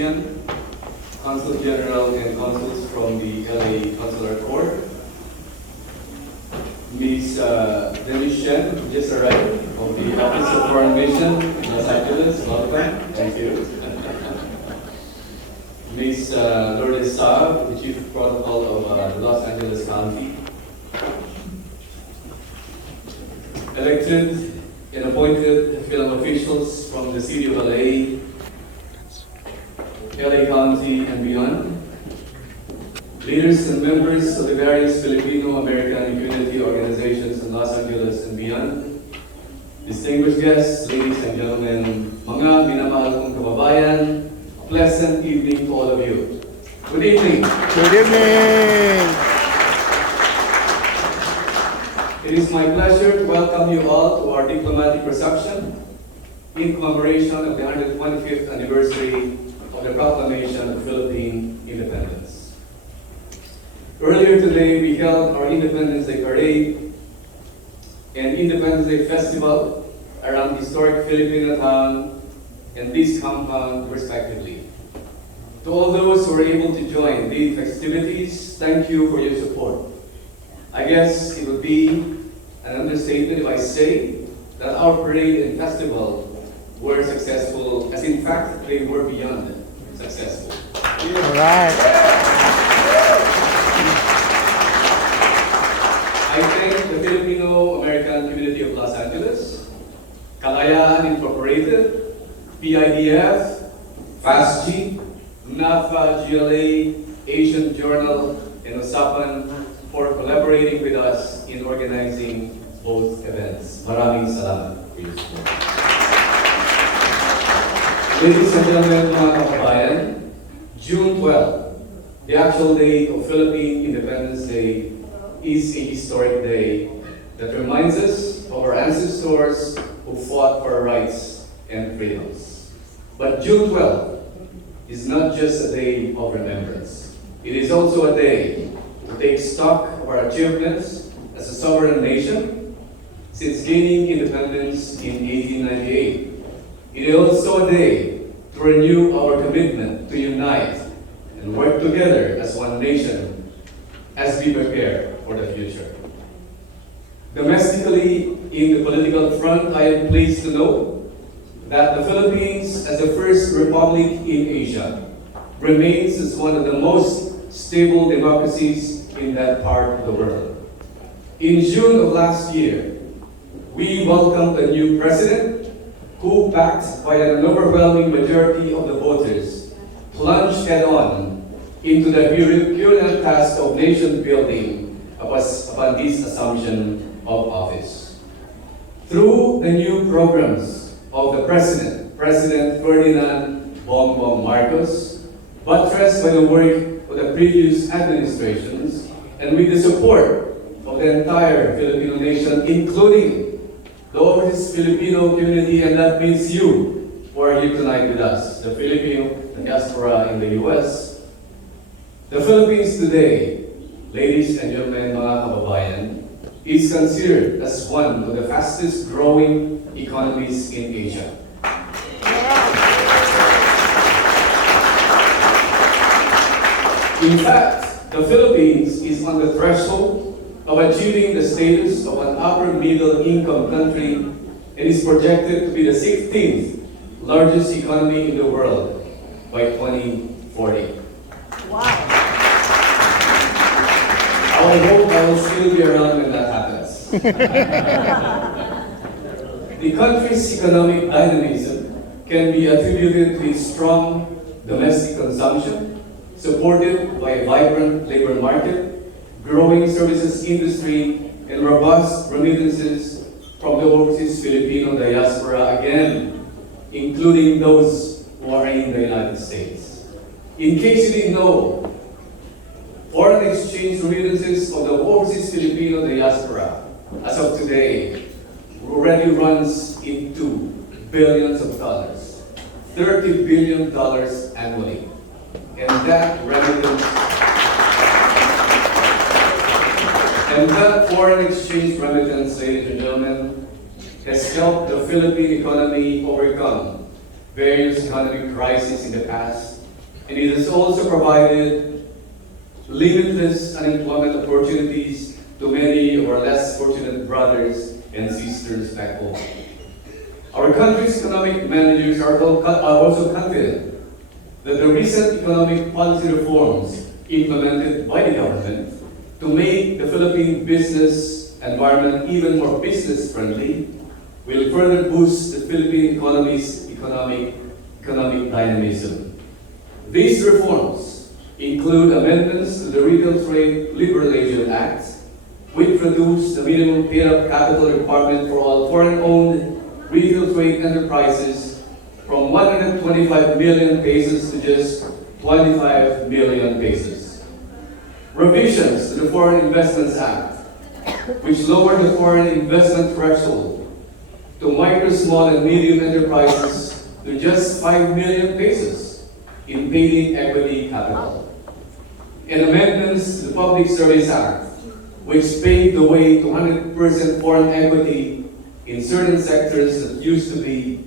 ConGen, Consul General and Consuls from the LA Consular Corps. Ms. Denise Shen, who just arrived, of the Office of Foreign Mission in Los Angeles. Welcome. Thank you. Ms. Lourdes Saab, the Chief of Protocol of the Los Angeles County. Elected and appointed film officials from the City of LA, LA County and beyond. Leaders and members of the various Filipino-American community organizations in Los Angeles and beyond. Distinguished guests, ladies and gentlemen, mga minamahal kong kababayan, a pleasant evening to all of you. Good evening. Good evening. It is my pleasure to welcome you all to our diplomatic reception in commemoration of the 125th anniversary of the proclamation of Philippine independence. Earlier today, we held our Independence Day Parade and Independence Day Festival around historic Filipino town and this compound, respectively. To all those who were able to join these festivities, thank you for your support. I guess it would be an understatement if I say that our parade and festival were successful, as in fact they were beyond successful. All right. I thank the Filipino-American community of Los Angeles, Kalayaan Incorporated, PIDF, FASG, NAFA, GLA, Asian Journal, and Usapan for collaborating with us in organizing both events. Maraming salamat for your support. Ladies and gentlemen, mga kababayan, June 12, the actual date of Philippine Independence Day, is a historic day that reminds us of our ancestors who fought for our rights and freedoms. But June 12 is not just a day of remembrance. It is also a day to take stock of our achievements as a sovereign nation since gaining independence in 1898. It is also a day to renew our commitment to unite and work together as one nation as we prepare for the future. Domestically, in the political front, I am pleased to know that the Philippines, as the first republic in Asia, remains as one of the most stable democracies in that part of the world. In June of last year, we welcomed a new president who, backed by an overwhelming majority of the voters, plunged head-on into the herculean task of nation building upon this assumption of office. Through the new programs of the President Ferdinand Bongbong Marcos, buttressed by the work of the previous administrations, and with the support of the entire Filipino nation, including the overseas Filipino community, and that means you who are here tonight with us, the Filipino diaspora in the US. The Philippines today, ladies and gentlemen, mga kababayan, is considered as one of the fastest growing economies in Asia. In fact, the Philippines is on the threshold of achieving the status of an upper middle income country and is projected to be the 16th largest economy in the world by 2040. Wow. I hope I will still be around when that happens. The country's economic dynamism can be attributed to its strong domestic consumption, supported by a vibrant labor market, growing services industry, and robust remittances from the overseas Filipino diaspora, again, including those who are in the United States. In case you didn't know, foreign exchange remittances of the overseas Filipino diaspora, as of today, already runs into billions of dollars, $30 billion annually. And that foreign exchange remittance, ladies and gentlemen, has helped the Philippine economy overcome various economic crises in the past and it has also provided limitless unemployment opportunities to many of our less fortunate brothers and sisters back home. Our country's economic managers are also confident that the recent economic policy reforms implemented by the government to make the Philippine business environment even more business-friendly will further boost the Philippine economy's economic dynamism. These reforms include amendments to the Retail Trade Liberalization Act, which reduced the minimum paid-up capital requirement for all foreign-owned retail trade enterprises from 125 million pesos to just 25 million pesos. Revisions to the Foreign Investments Act, which lowered the foreign investment threshold to micro, small, and medium enterprises to just 5 million pesos in paid-in equity capital. And amendments to the Public Service Act, which paved the way to 100% foreign equity in certain sectors that used to be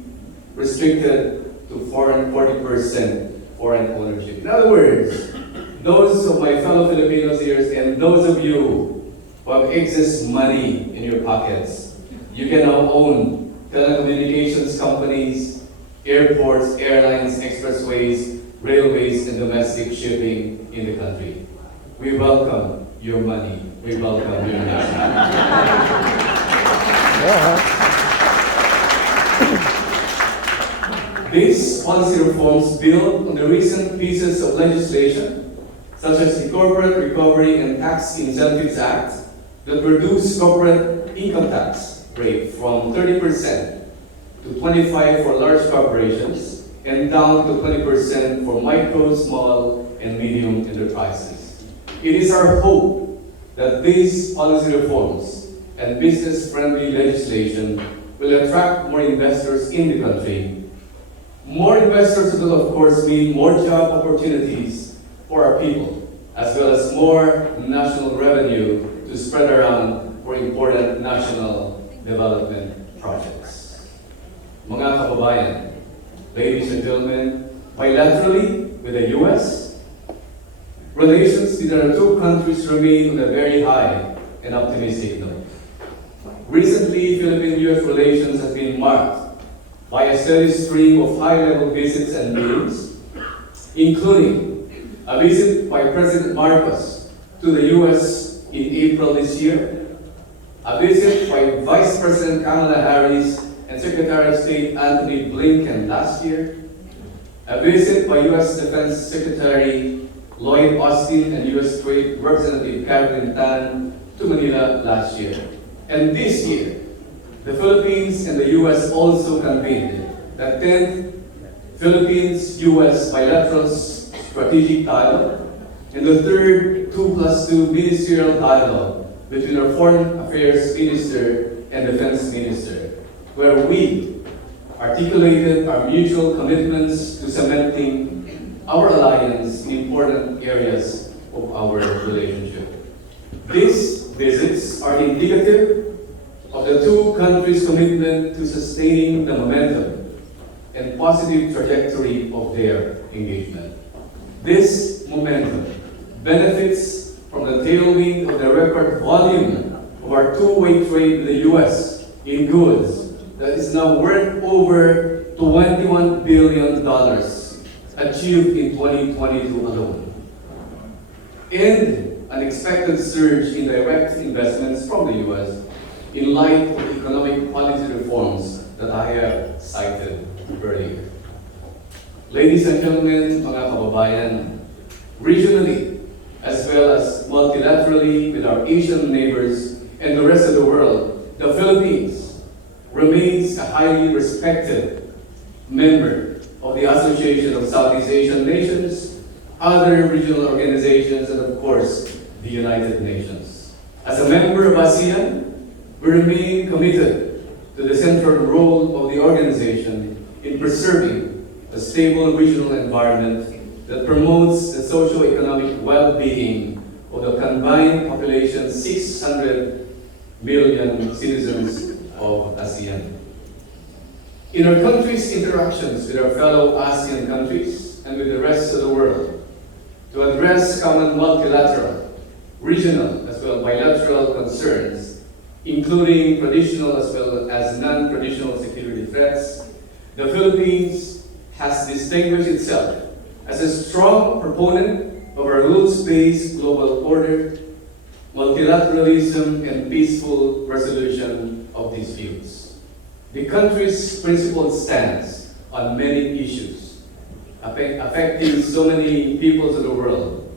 restricted to 40% foreign ownership. In other words, those of my fellow Filipinos here and those of you who have excess money in your pockets, you can now own telecommunications companies, airports, airlines, expressways, railways, and domestic shipping in the country. We welcome your money. We welcome your investment. These policy reforms build on the recent pieces of legislation, such as the Corporate Recovery and Tax Incentives Act, that reduce corporate income tax rate from 30% to 25% for large corporations and down to 20% for micro, small, and medium enterprises. It is our hope that these policy reforms and business-friendly legislation will attract more investors in the country. More investors will, of course, mean more job opportunities for our people, as well as more national revenue to spread around for important national development projects. Mga kababayan, ladies and gentlemen, bilaterally with the U.S., relations between our two countries remain on a very high and optimistic note. Recently, Philippine-U.S. relations have been marked by a steady stream of high-level visits and meetings, including a visit by President Marcos to the U.S. in April this year, a visit by Vice President Kamala Harris and Secretary of State Anthony Blinken last year, a visit by U.S. Defense Secretary Lloyd Austin and U.S. Trade Representative Catherine Tan to Manila last year. And this year, the Philippines and the U.S. also convened the 10th Philippines-U.S. bilateral strategic dialogue and the third 2+2 ministerial dialogue between our Foreign Affairs Minister and Defense Minister, where we articulated our mutual commitments to cementing our alliance in important areas of our relationship. These visits are indicative of the two countries' commitment to sustaining the momentum and positive trajectory of their engagement. This momentum benefits from the tailwind of the record volume of our two-way trade with the U.S. in goods that is now worth over $21 billion achieved in 2022 alone, and an expected surge in direct investments from the U.S. in light of the economic policy reforms that I have cited earlier. Ladies and gentlemen, mga kababayan, regionally as well as multilaterally with our Asian neighbors and the rest of the world, the Philippines remains a highly respected member of the Association of Southeast Asian Nations, other regional organizations, and of course, the United Nations. As a member of ASEAN, we remain committed to the central role of the organization in preserving a stable regional environment that promotes the socio-economic well-being of the combined population 600 million citizens of ASEAN. In our country's interactions with our fellow ASEAN countries and with the rest of the world, on multilateral, regional, as well bilateral concerns, including traditional as well as non-traditional security threats, the Philippines has distinguished itself as a strong proponent of a rules-based global order, multilateralism, and peaceful resolution of disputes. The country's principled stance on many issues affecting so many peoples of the world,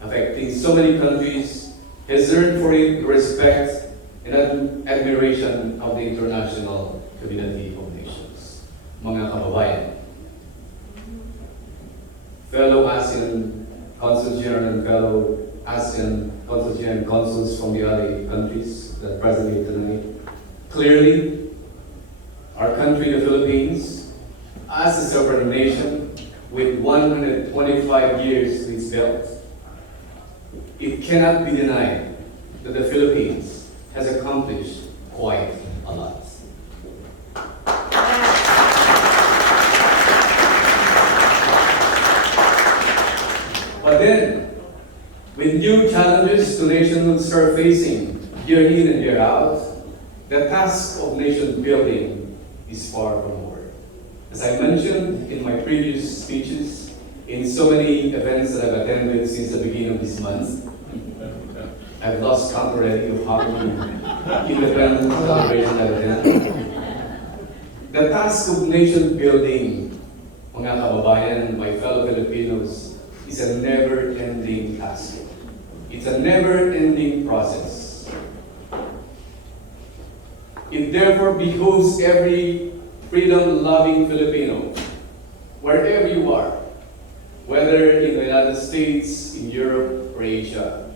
affecting so many countries, has earned for it the respect and admiration of the international community of nations. Mga kababayan, fellow ASEAN Consul General and fellow ASEAN Consul General and consuls from the other countries that are present here tonight, clearly, our country, the Philippines, as a sovereign nation with 125 years to its belt, it cannot be denied that the Philippines has accomplished quite a lot. But then, with new challenges the nation will start facing year in and year out, the task of nation building is far from over. As I mentioned in my previous speeches, in so many events that I've attended since the beginning of this month, I've lost count already of how many independence celebrations I've attended. The task of nation building, mga kababayan, my fellow Filipinos, is a never-ending task. It's a never-ending process. It therefore behooves every freedom-loving Filipino, wherever you are, whether in the United States, in Europe, or Asia,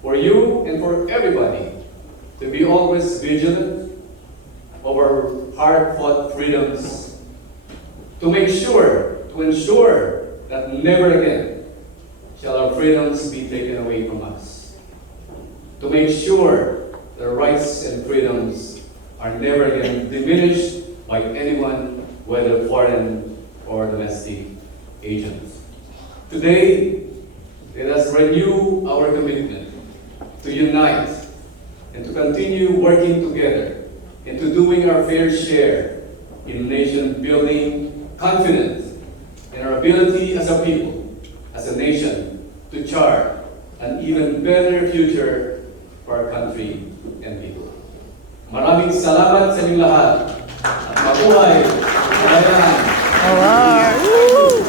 for you and for everybody to be always vigilant of our hard-fought freedoms, to ensure that never again shall our freedoms be taken away from us, to make sure the rights and freedoms are never again diminished by anyone, whether foreign or domestic agents. Today, let us renew our commitment to unite and to continue working together into doing our fair share in nation building, confident in our ability as a people, as a nation, to chart an even better future for our country and people. Maraming salamat sa inyong lahat at mabuhay ang bayan. All right. Woo!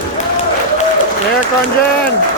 Yeah, ConGen.